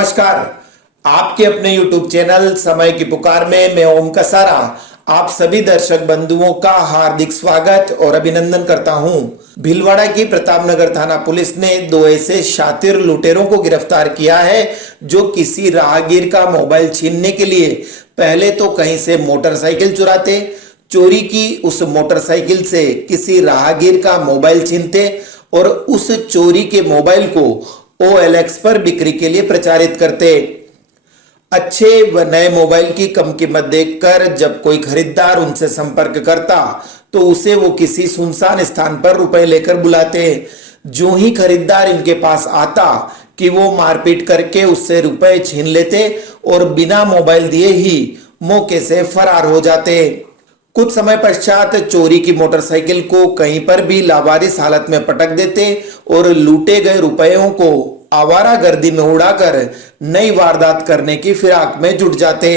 नमस्कार। आपके अपने YouTube चैनल समय की पुकार में मैं ओम कसारा आप सभी दर्शक बंधुओं का हार्दिक स्वागत और अभिनंदन करता हूं। भीलवाड़ा की प्रतापनगर थाना पुलिस ने दो ऐसे शातिर लुटेरों को गिरफ्तार किया है जो किसी राहगीर का मोबाइल छीनने के लिए पहले तो कहीं से मोटरसाइकिल चुराते, चोरी की उस मोटरसाइकिल से किसी राहगीर का मोबाइल छीनते और उस चोरी के मोबाइल को OLX पर बिक्री के लिए प्रचारित करते। अच्छे व नए मोबाइल की कम कीमत देखकर जब कोई खरीदार उनसे संपर्क करता तो उसे वो किसी सुनसान स्थान पर रुपए लेकर बुलाते। जो ही खरीदार इनके पास आता कि वो मारपीट करके उससे रुपए छीन लेते और बिना मोबाइल दिए ही मौके से फरार हो जाते। कुछ समय पश्चात चोरी की मोटरसाइकिल को कहीं पर भी लावारिस हालत में पटक देते और लूटे गए रुपयों को आवारागर्दी में उड़ाकर नई वारदात करने की फिराक में जुट जाते।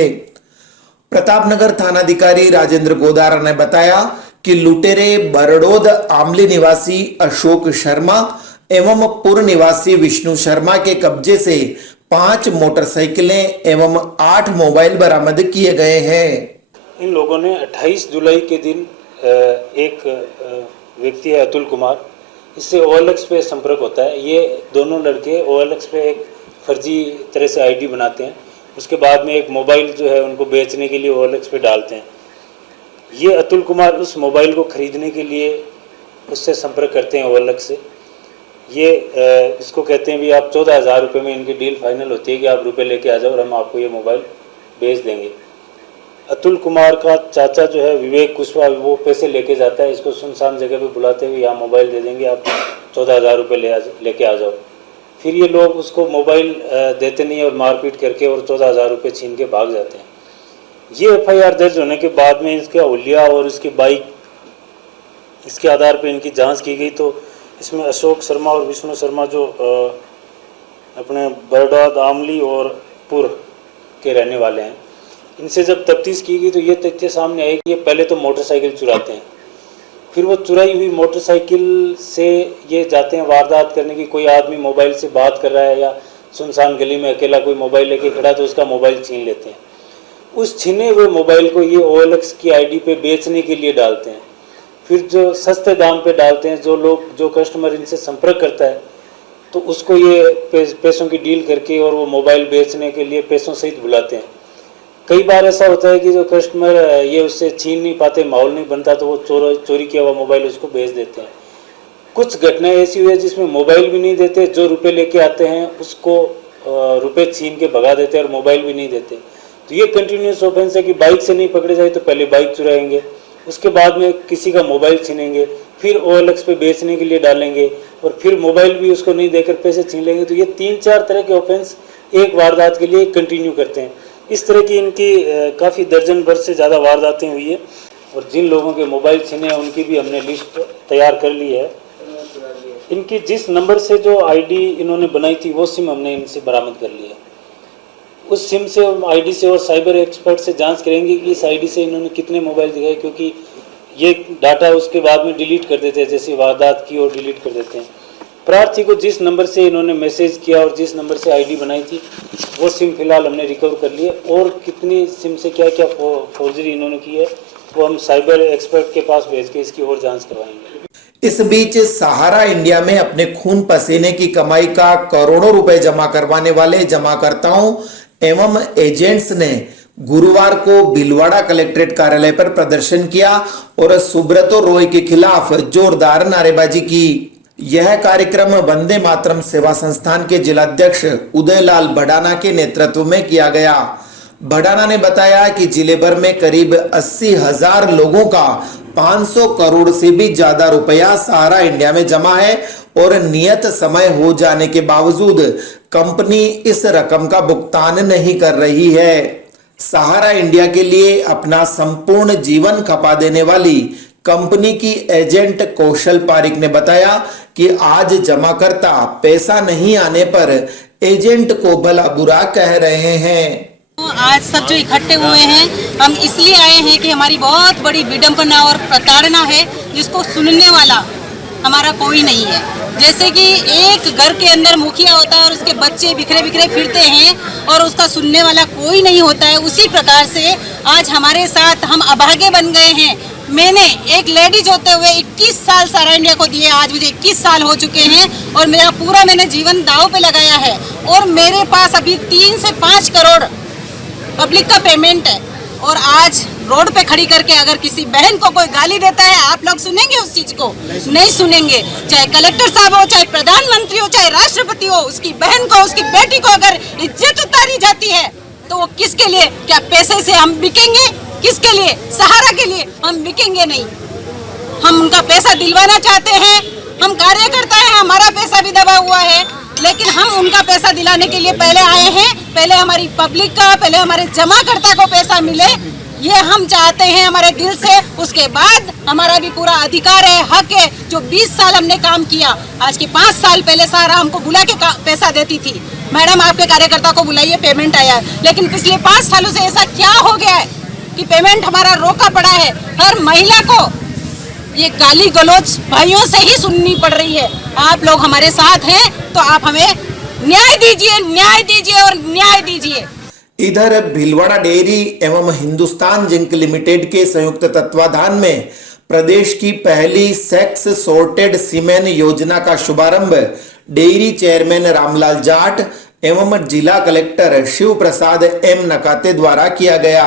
प्रतापनगर थानाधिकारी राजेंद्र गोदारा ने बताया कि लुटेरे बरडोद आमली निवासी अशोक शर्मा एवं पूर्व निवासी विष्णु शर्मा के कब्जे से 5 मोटरसाइकिलें एवं 8 मोबाइल बरामद किए गए हैं। इन लोगों ने 28 जुलाई के दिन एक व्यक्ति है अतुल कुमार, इससे OLX पे संपर्क होता है। ये दोनों लड़के OLX पे एक फर्जी तरह से आईडी बनाते हैं, उसके बाद में एक मोबाइल जो है उनको बेचने के लिए OLX पे डालते हैं। ये अतुल कुमार उस मोबाइल को ख़रीदने के लिए उससे संपर्क करते हैं OLX से। ये इसको कहते हैं भी आप 14,000 रुपये में इनकी डील फाइनल होती है कि आप रुपये लेके आ जाओ और हम आपको ये मोबाइल बेच देंगे। अतुल कुमार का चाचा जो है विवेक कुशवाहा, वो पैसे लेके जाता है, इसको सुनसान जगह पे बुलाते हुए यहाँ मोबाइल दे देंगे, आप 14,000 रुपये लेके आ जाओ। फिर ये लोग उसको मोबाइल देते नहीं और मारपीट करके और 14,000 रुपये छीन के भाग जाते हैं। ये FIR दर्ज होने के बाद में इसका हुलिया और इसकी बाइक, इसके आधार पर इनकी जाँच की गई तो इसमें अशोक शर्मा और विष्णु शर्मा जो अपने बरडोद आमली और पुर के रहने वाले हैं, इनसे जब तफ्तीश की गई तो ये तथ्य सामने आए कि ये पहले तो मोटरसाइकिल चुराते हैं, फिर वो चुराई हुई मोटरसाइकिल से ये जाते हैं वारदात करने की। कोई आदमी मोबाइल से बात कर रहा है या सुनसान गली में अकेला कोई मोबाइल लेके खड़ा है तो उसका मोबाइल छीन लेते हैं। उस छीने हुए मोबाइल को ये OLX की आईडी पे बेचने के लिए डालते हैं। फिर जो सस्ते दाम पे डालते हैं, जो कस्टमर इनसे संपर्क करता है तो उसको ये पैसों की डील करके और वो मोबाइल बेचने के लिए पैसों सहित बुलाते हैं। कई बार ऐसा होता है कि जो कस्टमर ये उससे छीन नहीं पाते, माहौल नहीं बनता, तो वो चोरी किया हुआ मोबाइल उसको बेच देते हैं। कुछ घटनाएं ऐसी हुई है जिसमें मोबाइल भी नहीं देते, जो रुपए लेके आते हैं उसको रुपए छीन के भगा देते हैं और मोबाइल भी नहीं देते। तो ये कंटिन्यूस ऑफेंस है कि बाइक से नहीं पकड़े जाए तो पहले बाइक चुराएंगे, उसके बाद में किसी का मोबाइल छीनेंगे, फिर OLX पे बेचने के लिए डालेंगे और फिर मोबाइल भी उसको नहीं देकर पैसे छीन लेंगे। तो ये 3-4 तरह के ऑफेंस एक वारदात के लिए कंटिन्यू करते हैं। इस तरह की इनकी काफ़ी दर्जन भर से ज़्यादा वारदातें हुई है और जिन लोगों के मोबाइल छीने हैं उनकी भी हमने लिस्ट तैयार कर ली है। इनकी जिस नंबर से जो आईडी इन्होंने बनाई थी वो सिम हमने इनसे बरामद कर ली है। उस सिम से आईडी से और साइबर एक्सपर्ट से जांच करेंगे कि इस आईडी से इन्होंने कितने मोबाइल दिखाए, क्योंकि ये डाटा उसके बाद में डिलीट कर देते हैं, जैसे वारदात की और डिलीट कर देते हैं। प्रार्थी को जिस नंबर से इन्होंने मैसेज किया और जिस नंबर से आईडी बनाई थी वो सिम फिलहाल हमने रिकवर कर लिए और कितनी सिम से क्या क्या फॉर्जरी इन्होंने की है वो हम साइबर एक्सपर्ट के पास भेज के इसकी और जांच करवाएंगे। इस बीच सहारा इंडिया में अपने खून पसीने की कमाई का करोड़ों रुपए जमा करवाने वाले जमाकर्ताओं एवं एजेंट्स ने गुरुवार को भीलवाड़ा कलेक्ट्रेट कार्यालय पर प्रदर्शन किया और सुब्रतो रॉय के खिलाफ जोरदार नारेबाजी की। यह कार्यक्रम वंदे मातरम सेवा संस्थान के जिलाध्यक्ष उदयलाल भडाना के नेतृत्व में किया गया। भडाना ने बताया कि जिले भर में करीब 80,000 लोगों का 500 करोड़ से भी ज्यादा रुपया सहारा इंडिया में जमा है और नियत समय हो जाने के बावजूद कंपनी इस रकम का भुगतान नहीं कर रही है। सहारा इंडिया के लिए अपना संपूर्ण जीवन खपा देने वाली कंपनी की एजेंट कौशल पारिक ने बताया कि आज जमाकर्ता पैसा नहीं आने पर एजेंट को भला बुरा कह रहे हैं। आज सब जो इकट्ठे हुए हैं, हम इसलिए आए हैं कि हमारी बहुत बड़ी विडंबना और प्रताड़ना है जिसको सुनने वाला हमारा कोई नहीं है। जैसे कि एक घर के अंदर मुखिया होता है और उसके बच्चे बिखरे बिखरे फिरते हैं और उसका सुनने वाला कोई नहीं होता है, उसी प्रकार से आज हमारे साथ हम अभागे बन गए हैं। मैंने एक लेडीज होते हुए 21 साल सारा इंडिया को दिए, आज मुझे 21 साल हो चुके हैं और मेरा पूरा मैंने जीवन दांव पे लगाया है और मेरे पास अभी 3 से 5 करोड़ पब्लिक का पेमेंट है। और आज रोड पे खड़ी करके अगर किसी बहन को कोई गाली देता है, आप लोग सुनेंगे उस चीज को? नहीं सुनेंगे। चाहे कलेक्टर साहब हो, चाहे प्रधानमंत्री हो, चाहे राष्ट्रपति हो, उसकी बहन को, उसकी बेटी को अगर इज्जत उतारी जाती है तो वो किसके लिए? क्या पैसे से हम बिकेंगे? किसके लिए? सहारा के लिए हम बिकेंगे नहीं। हम उनका पैसा दिलवाना चाहते हैं, हम कार्यकर्ता हैं, हमारा पैसा भी दबा हुआ है, लेकिन हम उनका पैसा दिलाने के लिए पहले आए हैं। पहले हमारी पब्लिक का, पहले हमारे जमाकर्ता को पैसा मिले, ये हम चाहते हैं हमारे दिल से। उसके बाद हमारा भी पूरा अधिकार है, हक है। जो 20 साल हमने काम किया, आज के 5 साल पहले सहारा हमको बुला के पैसा देती थी, मैडम आपके कार्यकर्ता को बुलाइए, पेमेंट आया है। लेकिन पिछले 5 सालों से ऐसा क्या हो गया है कि पेमेंट हमारा रोका पड़ा है? हर महिला को ये गाली गलौज भाइयों से ही सुननी पड़ रही है। आप लोग हमारे साथ हैं तो आप हमें न्याय दीजिए, न्याय दीजिए और न्याय दीजिए। इधर भीलवाड़ा डेयरी एवं हिंदुस्तान जिंक लिमिटेड के संयुक्त तत्वाधान में प्रदेश की पहली सेक्स सॉर्टेड सीमेन योजना का शुभारंभ डेयरी चेयरमैन रामलाल जाट एवं जिला कलेक्टर शिव प्रसाद एम नकाते द्वारा किया गया।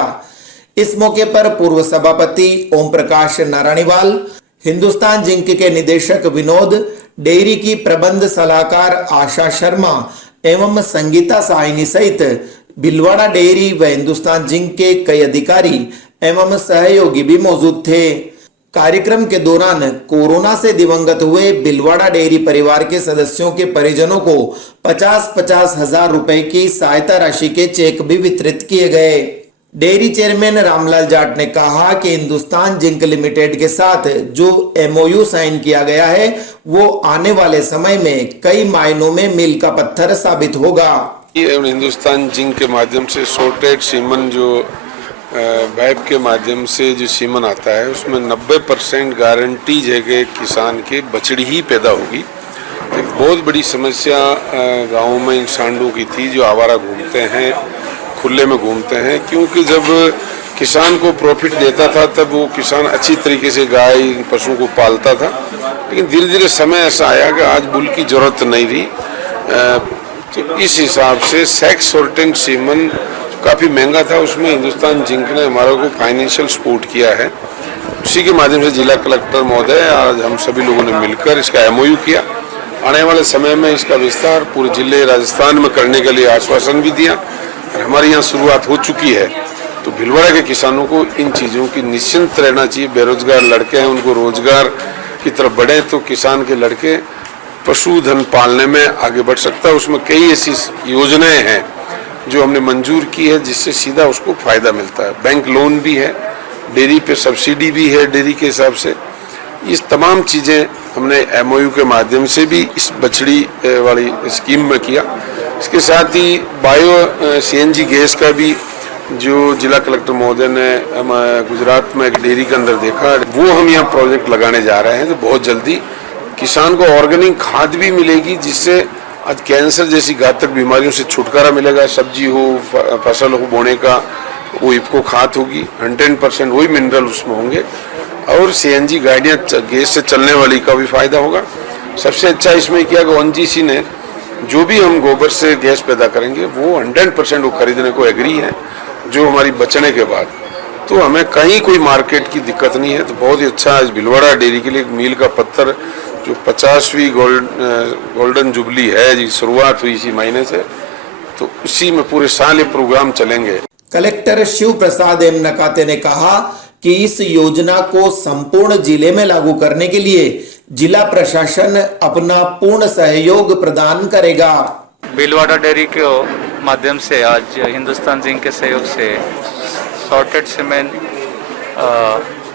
इस मौके पर पूर्व सभापति ओम प्रकाश नारायणवाल, हिंदुस्तान जिंक के निदेशक विनोद, डेयरी की प्रबंध सलाहकार आशा शर्मा एवं संगीता साइनी सहित भीलवाड़ा डेयरी व हिंदुस्तान जिंक के कई अधिकारी एवं सहयोगी भी मौजूद थे। कार्यक्रम के दौरान कोरोना से दिवंगत हुए भीलवाड़ा डेयरी परिवार के सदस्यों के परिजनों को 50-50 हजार रुपए की सहायता राशि के चेक भी वितरित किए गए। डेयरी चेयरमैन रामलाल जाट ने कहा कि हिंदुस्तान जिंक लिमिटेड के साथ जो MOU साइन किया गया है वो आने वाले समय में कई मायनों में मील का पत्थर साबित होगा। हिंदुस्तान जिंक के माध्यम से सॉर्टेड सीमन जो वैब के माध्यम से जो सीमन आता है उसमें 90% गारंटीज है कि किसान के बछड़ी ही पैदा होगी। एक बहुत बड़ी समस्या गाँव में इन सांडों की थी जो आवारा घूमते हैं, खुले में घूमते हैं, क्योंकि जब किसान को प्रॉफिट देता था तब वो किसान अच्छी तरीके से गाय पशुओं को पालता था। लेकिन धीरे धीरे समय ऐसा आया कि आज बुल की जरूरत नहीं रही, तो इस हिसाब से सेक्स सॉर्टेड सीमन काफ़ी महंगा था, उसमें हिंदुस्तान जिंक ने हमारा को फाइनेंशियल सपोर्ट किया है। उसी के माध्यम से जिला कलेक्टर महोदय आज हम सभी लोगों ने मिलकर इसका MOU किया। आने वाले समय में इसका विस्तार पूरे जिले राजस्थान में करने के लिए आश्वासन भी दिया और हमारे यहाँ शुरुआत हो चुकी है। तो भीलवाड़ा के किसानों को इन चीज़ों की निश्चिंत रहना चाहिए। बेरोजगार लड़के हैं, उनको रोजगार की तरफ बढ़े तो किसान के लड़के पशुधन पालने में आगे बढ़ सकता है। उसमें कई ऐसी योजनाएं हैं जो हमने मंजूर की है जिससे सीधा उसको फायदा मिलता है। बैंक लोन भी है, डेयरी पे सब्सिडी भी है डेयरी के हिसाब से। इस तमाम चीज़ें हमने MOU के माध्यम से भी इस बछड़ी वाली स्कीम में किया। इसके साथ ही बायो CNG गैस का भी जो जिला कलेक्टर महोदय ने गुजरात में एक डेयरी के अंदर देखा, वो हम यहाँ प्रोजेक्ट लगाने जा रहे हैं। तो बहुत जल्दी किसान को ऑर्गेनिक खाद भी मिलेगी जिससे आज कैंसर जैसी घातक बीमारियों से छुटकारा मिलेगा। सब्जी हो, फसल हो बोने का, वो इफको खाद होगी, 100% वही मिनरल उसमें होंगे और CNG गाड़ियाँ गैस से चलने वाली का भी फायदा होगा। सबसे अच्छा इसमें क्या कि ONGC ने जो भी हम गोबर से गैस पैदा करेंगे वो 100% वो खरीदने को एग्री है जो हमारी बचने के बाद, तो हमें कहीं कोई मार्केट की दिक्कत नहीं है। तो बहुत ही अच्छा आज भीलवाड़ा डेयरी के लिए एक मील का पत्थर जो 50वीं गोल्डन जुबली है जी, शुरुआत हुई इसी महीने से, तो उसी में पूरे साल ये प्रोग्राम चलेंगे। कलेक्टर शिव प्रसाद एम नकाते ने कहा कि इस योजना को संपूर्ण जिले में लागू करने के लिए जिला प्रशासन अपना पूर्ण सहयोग प्रदान करेगा। भीलवाड़ा डेयरी के माध्यम से आज हिंदुस्तान जिंक के सहयोग से सॉर्टेड सीमेंट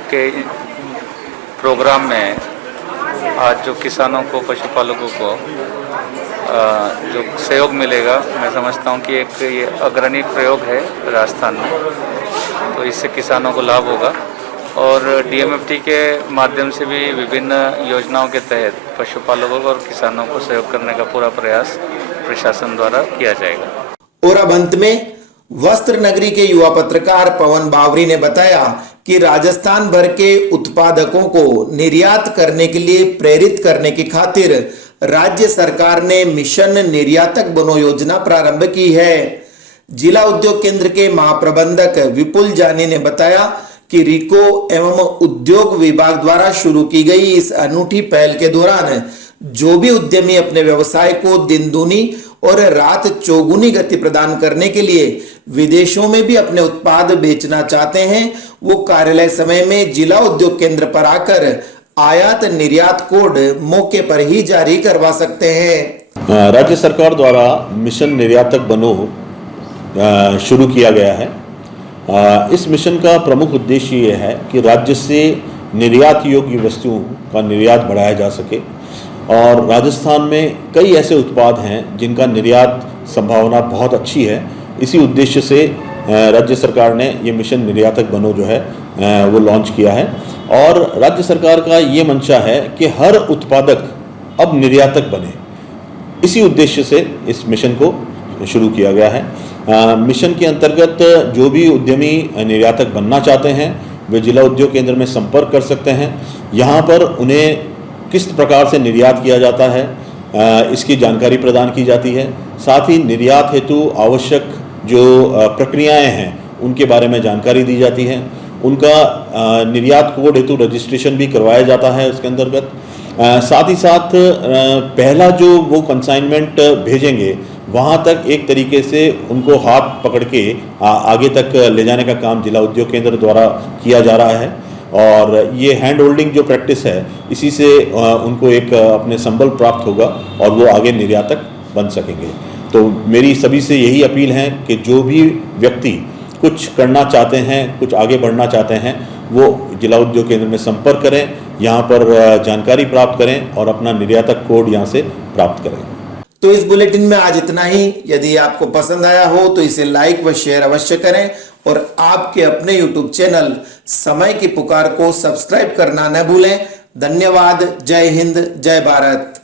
के प्रोग्राम में आज जो किसानों को, पशुपालकों को जो सहयोग मिलेगा, मैं समझता हूँ कि एक ये अग्रणी प्रयोग है राजस्थान में, तो इससे किसानों को लाभ होगा। और डीएमएफटी के माध्यम से भी विभिन्न योजनाओं के तहत पशुपालकों और किसानों को सहयोग करने का पूरा प्रयास प्रशासन द्वारा किया जाएगा। और अब अंत में वस्त्र नगरी के युवा पत्रकार पवन बावरी ने बताया कि राजस्थान भर के उत्पादकों को निर्यात करने के लिए प्रेरित करने की खातिर राज्य सरकार ने मिशन निर्यातक बनो योजना प्रारंभ की है। जिला उद्योग केंद्र के महाप्रबंधक विपुल जानी ने बताया कि रिको एवं उद्योग विभाग द्वारा शुरू की गई इस अनूठी पहल के दौरान जो भी उद्यमी अपने व्यवसाय को दिन दूनी और रात चौगुनी गति प्रदान करने के लिए विदेशों में भी अपने उत्पाद बेचना चाहते हैं, वो कार्यालय समय में जिला उद्योग केंद्र पर आकर आयात निर्यात कोड मौके पर ही जारी करवा सकते हैं। राज्य सरकार द्वारा मिशन निर्यातक बनो शुरू किया गया है। इस मिशन का प्रमुख उद्देश्य ये है कि राज्य से निर्यात योग्य वस्तुओं का निर्यात बढ़ाया जा सके और राजस्थान में कई ऐसे उत्पाद हैं जिनका निर्यात संभावना बहुत अच्छी है। इसी उद्देश्य से राज्य सरकार ने ये मिशन निर्यातक बनो जो है वो लॉन्च किया है और राज्य सरकार का ये मंशा है कि हर उत्पादक अब निर्यातक बने। इसी उद्देश्य से इस मिशन को शुरू किया गया है। मिशन के अंतर्गत जो भी उद्यमी निर्यातक बनना चाहते हैं वे जिला उद्योग केंद्र में संपर्क कर सकते हैं। यहाँ पर उन्हें किस प्रकार से निर्यात किया जाता है इसकी जानकारी प्रदान की जाती है। साथ ही निर्यात हेतु आवश्यक जो प्रक्रियाएं हैं उनके बारे में जानकारी दी जाती है। उनका निर्यात कोड हेतु रजिस्ट्रेशन भी करवाया जाता है उसके अंतर्गत। साथ ही साथ पहला जो वो कंसाइनमेंट भेजेंगे वहाँ तक एक तरीके से उनको हाथ पकड़ के आगे तक ले जाने का काम जिला उद्योग केंद्र द्वारा किया जा रहा है और ये हैंड होल्डिंग जो प्रैक्टिस है इसी से उनको एक अपने संबल प्राप्त होगा और वो आगे निर्यातक बन सकेंगे। तो मेरी सभी से यही अपील है कि जो भी व्यक्ति कुछ करना चाहते हैं, कुछ आगे बढ़ना चाहते हैं, वो जिला उद्योग केंद्र में संपर्क करें, यहाँ पर जानकारी प्राप्त करें और अपना निर्यातक कोड यहाँ से प्राप्त करें। तो इस बुलेटिन में आज इतना ही। यदि आपको पसंद आया हो तो इसे लाइक व शेयर अवश्य करें और आपके अपने YouTube चैनल समय की पुकार को सब्सक्राइब करना न भूलें। धन्यवाद। जय हिंद, जय भारत।